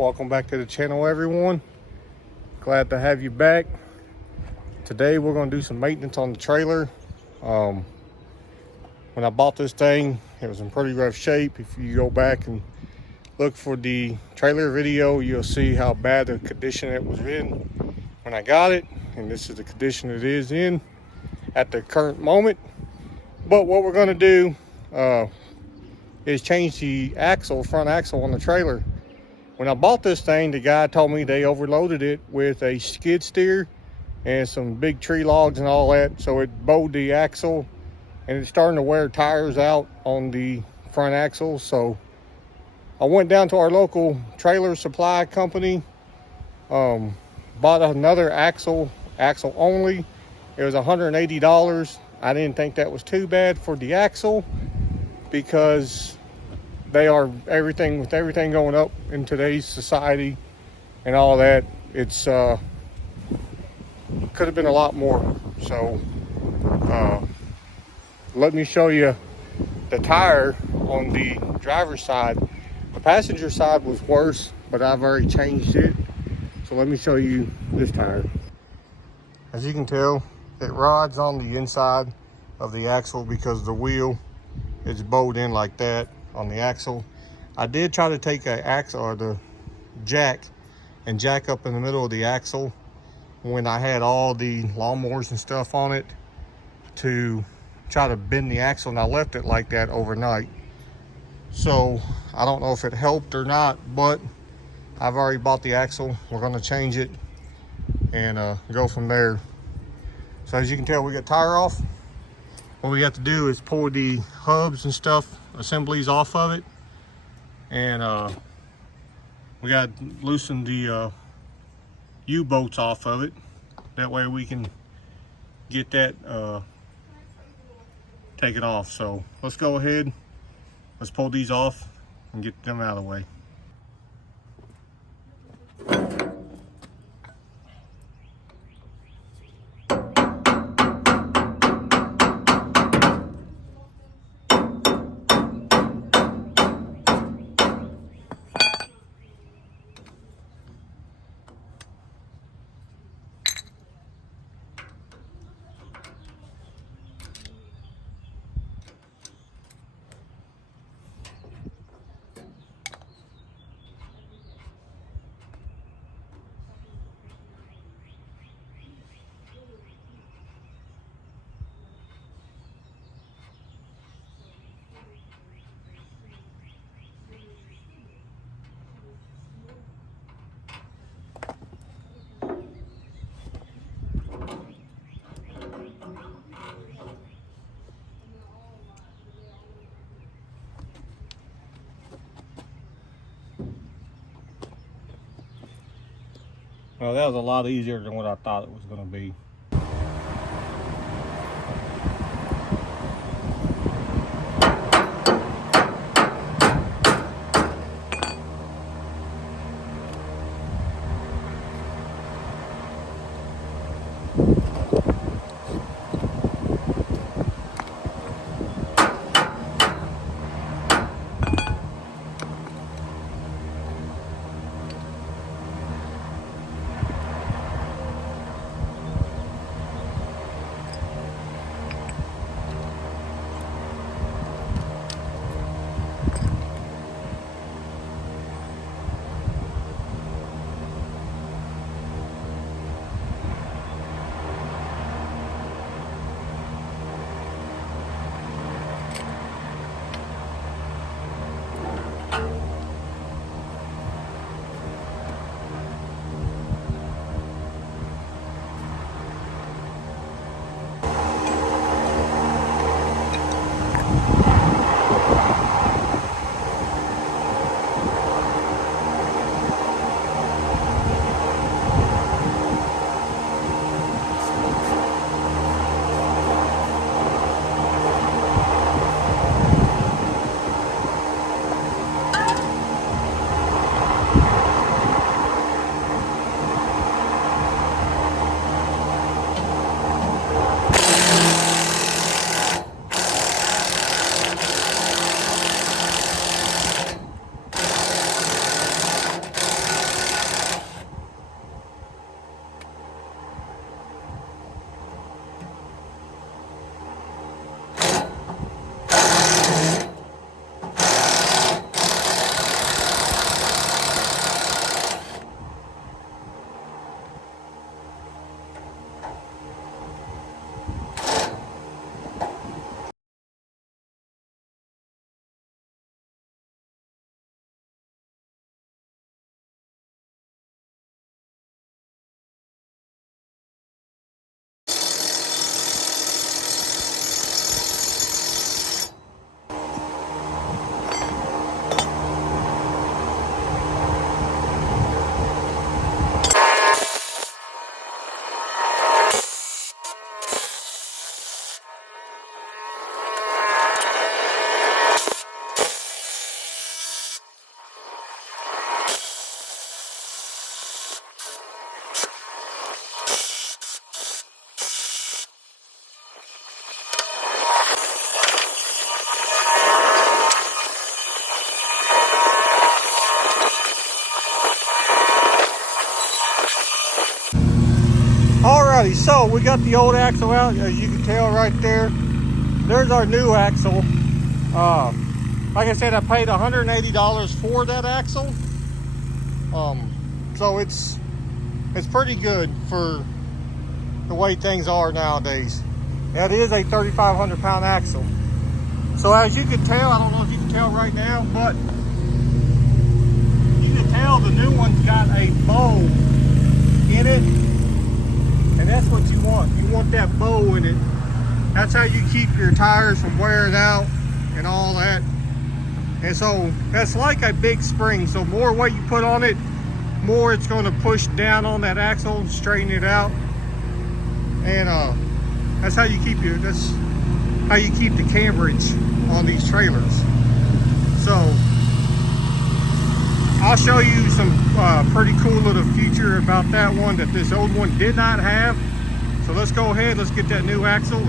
Welcome back to the channel, everyone. Glad to have you back. Today we're going to do some maintenance on the trailer. When I bought this thing, it was in pretty rough shape. If you go back and look for the trailer video, you'll see how bad the condition it was in when I got it, and this is the condition it is in at the current moment. But what we're going to do is change the front axle on the trailer. When I bought this thing, the guy told me they overloaded it with a skid steer and some big tree logs and all that, so it bowed the axle and it's starting to wear tires out on the front axle. So I went down to our local trailer supply company, bought another axle only. It was $180. I didn't think that was too bad for the axle, because they are everything going up in today's society and all that. It's could have been a lot more. So let me show you the tire on the driver's side. The passenger side was worse, but I've already changed it. So let me show you this tire. As you can tell, it rods on the inside of the axle because the wheel is bowed in like that on the axle. I did try to take an axle or the jack and jack up in the middle of the axle when I had all the lawnmowers and stuff on it to try to bend the axle, and I left it like that overnight. So I don't know if it helped or not, but I've already bought the axle. We're going to change it and go from there. So as you can tell, we got tire off. What we have to do is pull the hubs and stuff, assemblies off of it, and we got to loosen the U-bolts off of it. That way we can get that taken off. So let's go ahead, let's pull these off and get them out of the way. Well, that was a lot easier than what I thought it was going to be. Alrighty, so we got the old axle out, as you can tell right there. There's our new axle. Like I said, I paid $180 for that axle. So it's pretty good for the way things are nowadays. That is a 3,500 pound axle. So as you can tell, I don't know if you can tell right now, but you can tell the new one's got a bow in it. And that's what you want. You want that bow in it. That's how you keep your tires from wearing out and all that. And so that's like a big spring. So more weight you put on it, more it's going to push down on that axle, straighten it out. And that's how you keep the camberage on these trailers. So I'll show you some pretty cool little feature about that one that this old one did not have. So let's go ahead, let's get that new axle.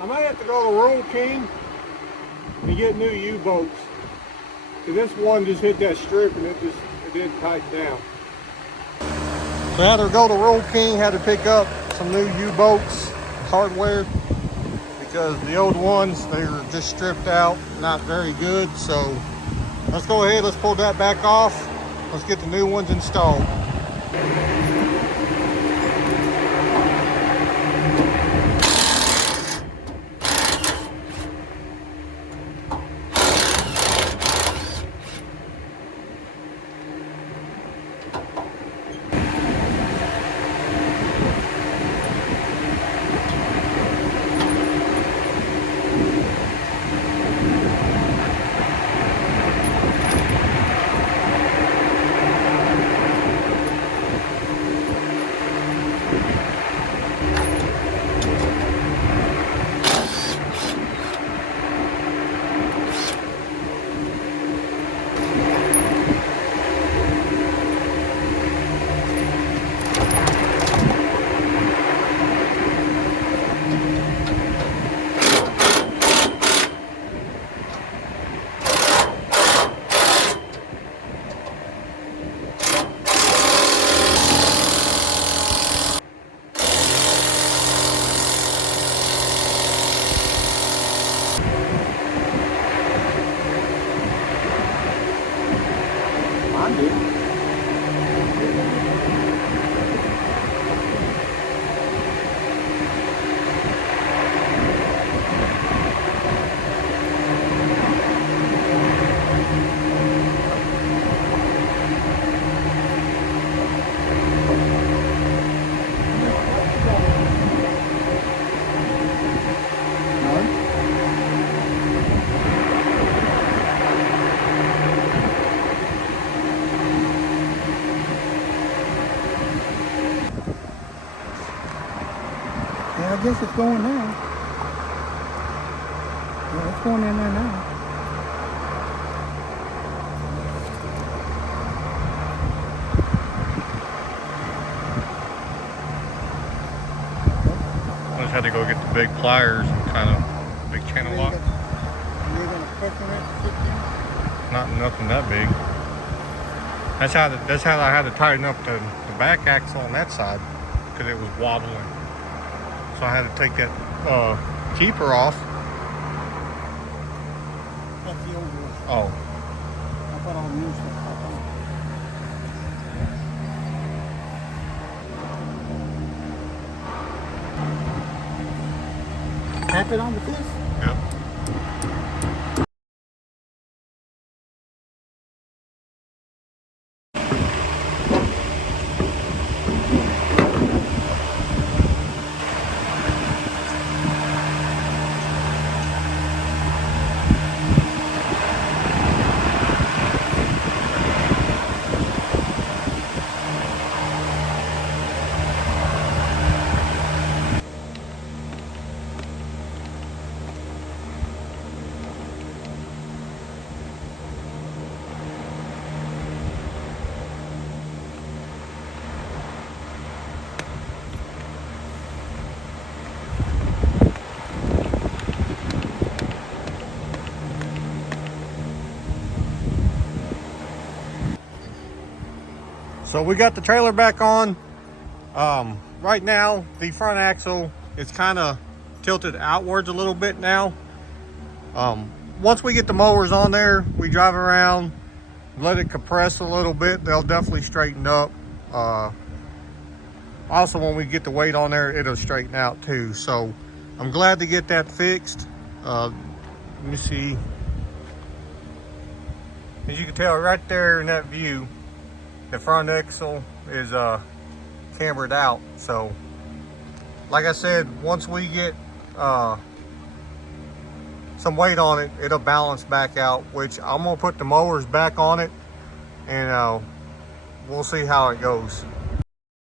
I might have to go to Roll King and get new U-bolts. Cause this one just hit that strip and it didn't tighten down. So I had to go to Roll King, had to pick up some new U-bolts, hardware, because the old ones, they were just stripped out, not very good. So let's go ahead, let's pull that back off. Let's get the new ones installed. I guess it's going now. Yeah, it's going in there now. had to go get the big pliers and kind of big channel lock. You're gonna perforate the 15? Not nothing that big. That's how I had to tighten up the back axle on that side because it was wobbling. So I had to take that keeper off. That's the old one. Oh, I thought all the new stuff. Tap it on with this? yep. So we got the trailer back on. Right now, the front axle is kind of tilted outwards a little bit now. Once we get the mowers on there, we drive around, let it compress a little bit. They'll definitely straighten up. Also, when we get the weight on there, it'll straighten out too. So I'm glad to get that fixed. Let me see. As you can tell right there in that view, the front axle is cambered out. So like I said, once we get some weight on it, it'll balance back out, which I'm gonna put the mowers back on it and we'll see how it goes.